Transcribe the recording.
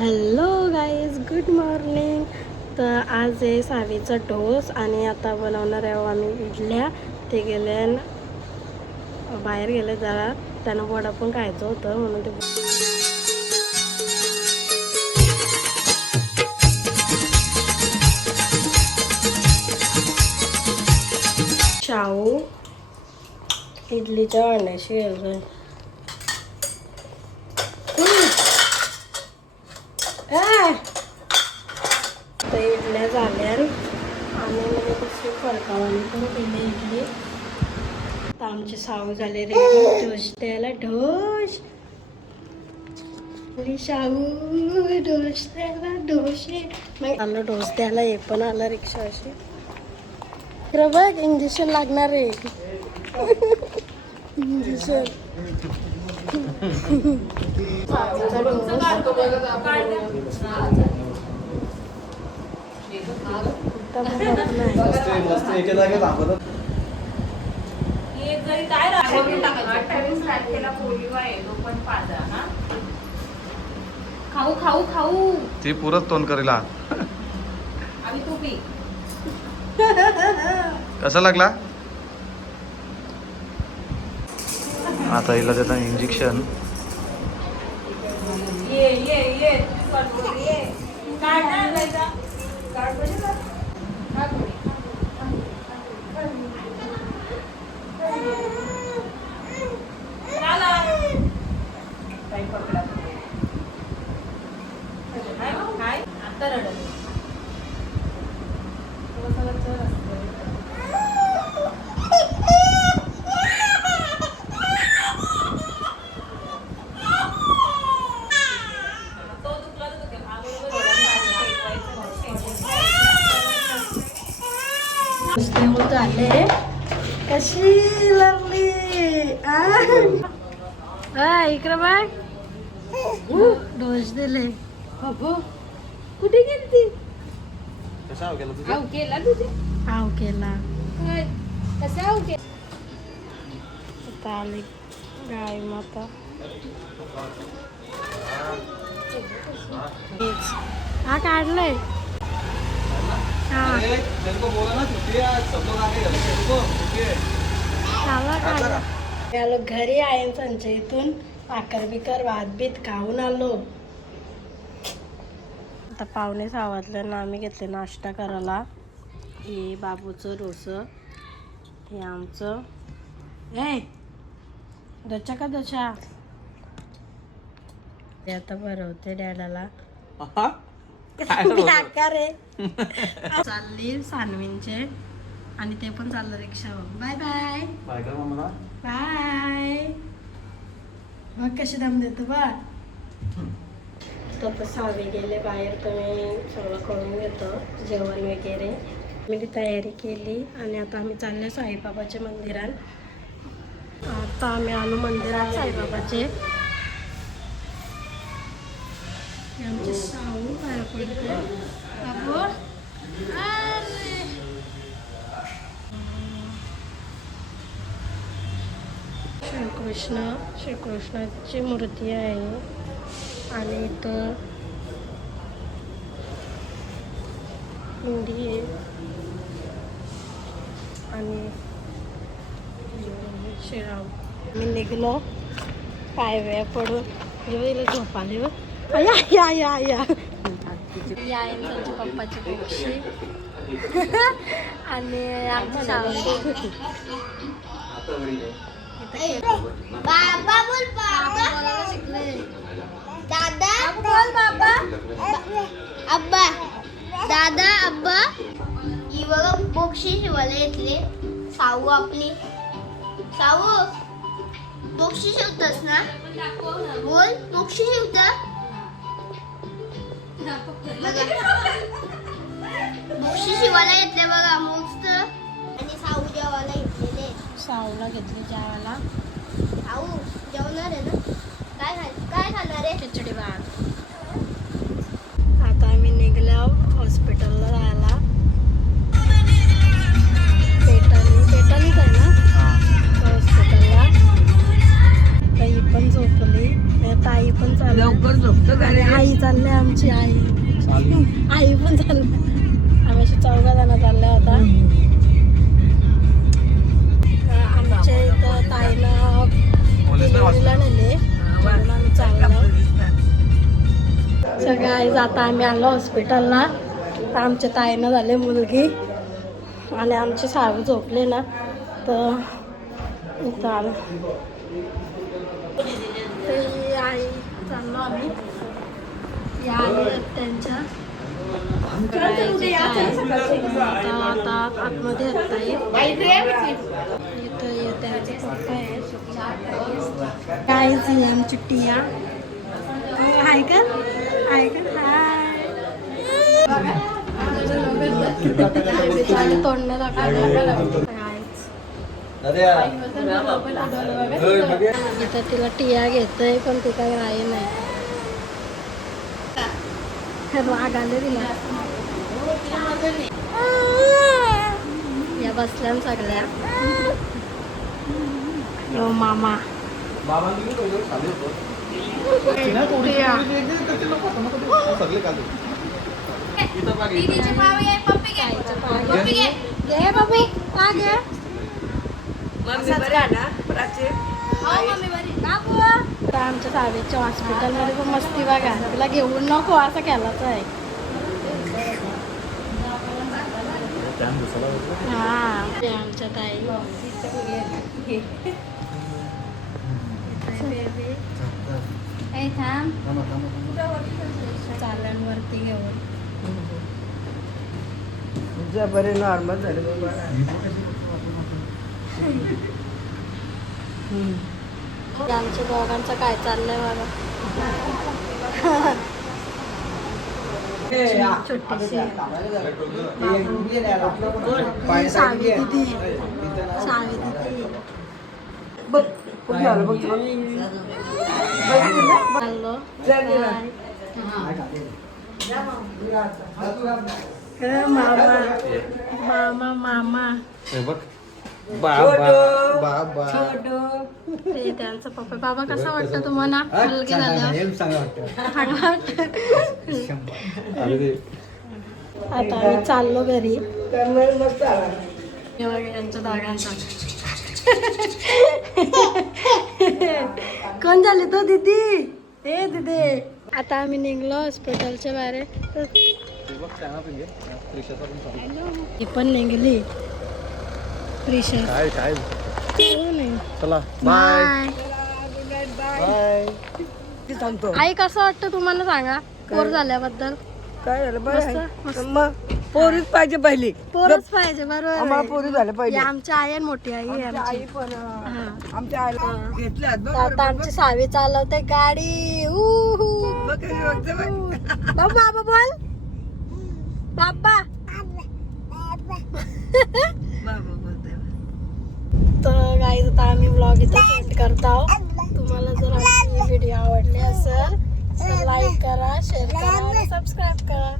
Hello guys, good morning. तर आज आहे सावीचा डोस आणि आता बनवणार आहे आम्ही इडल्या. ते गेले बाहेर गेले जरा, त्यांना वडा पण खायचं होतं म्हणून ते शाहू इडलीच्या वाढण्याशी गेलो. तर इडल्या झाल्या आणि म्हणजे दुसरी फरकावाली पण केली इडली. तर आमचे साऊ झाले रेडी ढोस द्यायला. ढोस शाहू ढोस द्यायला. ढोसे मग आलं ढोस द्यायला. हे पण आलं रिक्षा अशी. बघ इंजेक्शन लागणार आहे. इंजेक्शन खाऊ खाऊ खाऊ ती पुरत तोंड करेला. कसा लागला? आता हिला देता इंजेक्शन. झाले. कशी लागली इकडे बघ. डोस दिले. कुठे गेली ती? हाव केला. आता आली गाय माता. हा काढलंय. आलो घरी आहे संजय इथून भाकर बिकर भात बीत खाऊन आलो. आता पावणे 6 वाजल्यानं आम्ही घेतले नाश्ता करायला. हे बाबूचं डोसं, हे आमचं. दचा का दचा ते आता भरवते डॅडाला. चालली सानवींचे आणि ते पण चाललं रिक्षावर. बाय बाय बाय कर मम्मा. बाय. बघ कशी दम देतो बघ. तर सावे गेले बाहेर. तर मी सगळं करून घेतो जेवण वगैरे. मी तयारी केली आणि आता आम्ही चालले साईबाबाच्या मंदिरात. आता आम्ही आलो मंदिरात साईबाबाचे. आमचे साऊ बाहेर पडते. बाबू अरे श्रीकृष्णाची मूर्ती आहे आणि इथं पिंडी आहे आणि श्रीराम. मी निघलो पाय वेळ पडून जेव्हा झोप आली. या या या या या त्यांच्या पप्पाची पक्षी आणि आमच्या सावली. बाबा बोल. बाबा शिकले. दादा बोल. बाबा अब्बा. दादा अब्बा. ही बघा पक्षी शिवायला येतले. साऊ आपली. साऊ पक्षी शिवतस ना? बोल पक्षी शिवता. पक्षी शिवायला येतले बघा मस्त. आणि साऊ जेवायला घेतलेले. साऊला घेतली जेवायला. साऊ जेवणार आहे ना? काय खाणार आहे? खिचडी भात. आता आम्ही निघलो हॉस्पिटलला जायला. पेटालीच आहे ना हॉस्पिटलला. ताई पण झोपली. ताई पण चाललंय लवकर झोपतो का आणि रे? आई चालले आमची आई आई पण चालली आम्ही अशी 4 जण चालल्या आता आमच्या इथं ताईनं डिलिव्हरीला नेले म्हणून आम्ही चाललो सगळे आई जाता आम्ही आलो हॉस्पिटलला तर आमच्या ताईनं झाले मुलगी आणि आमची सावी झोपले ना तर इथं आलो ते आई चाललो आम्ही या आली त्यांच्या आता आतमध्ये इथं त्यांचे पप्पा आहेत काहीच आमची टिया हाय का हाय का हाय तोंड दाखवलं इथं तिला टिया घेतोय पण ती काही राही नाही राग आले तिला या बसल्या सगळ्या हो मामा टिया दीदीचे पाव घे, पप्पी घे. पप्पी घे. घे बाबू का घे मम्मी बरं आहे ना प्राची? हो, मम्मी बरी. काकू. तर आमच्या सावेच्या हॉस्पिटलमध्ये पण मस्ती बघा तिला घेऊन नको असं केलाच आहे हा ते आमच्या ताई ए, थांब. चालणवरती घेऊन तुझ्या बरे नॉर्मल झाले बाबा. आमच्या दोघांचं काय चाललंय बघा छोटीशी सावी दिदी सावी दिदी चाललो मामा मामा मामा ते त्यांचं पप्पा बाबा कसं वाटतं तुम्हाला मुलगी झाल्यावर चांगलं वाटतं आता आम्ही चाललो घरी यांच्या दोघांचा कोण झाले तो दीदी हे दीदी आता आम्ही निघलो हॉस्पिटलच्या बाहेर ती पण निघली प्रिशा चला बाय सांगतो आई कसं वाटतं तुम्हाला सांगा पोर झाल्याबद्दल काय झालं मस्त, बरं मस्त. मग पोरीच पाहिजे पहिली पोरच पाहिजे बरोबर आम्हाला आहे. पोरी झाल्या ही पाहिजे आमची आई आहे मोठी आई आहे आमची आमची आई पण हा. आमच्या आईला घेतल्यात तर आता आमची सावी चालवते गाडी बाबा बोल बाबा तर गाईज आता आम्ही ब्लॉग इथं सेंड करत आहोत तुम्हाला जर आमची व्हिडिओ आवडली असेल तर लाईक करा शेअर करा आणि सबस्क्राईब करा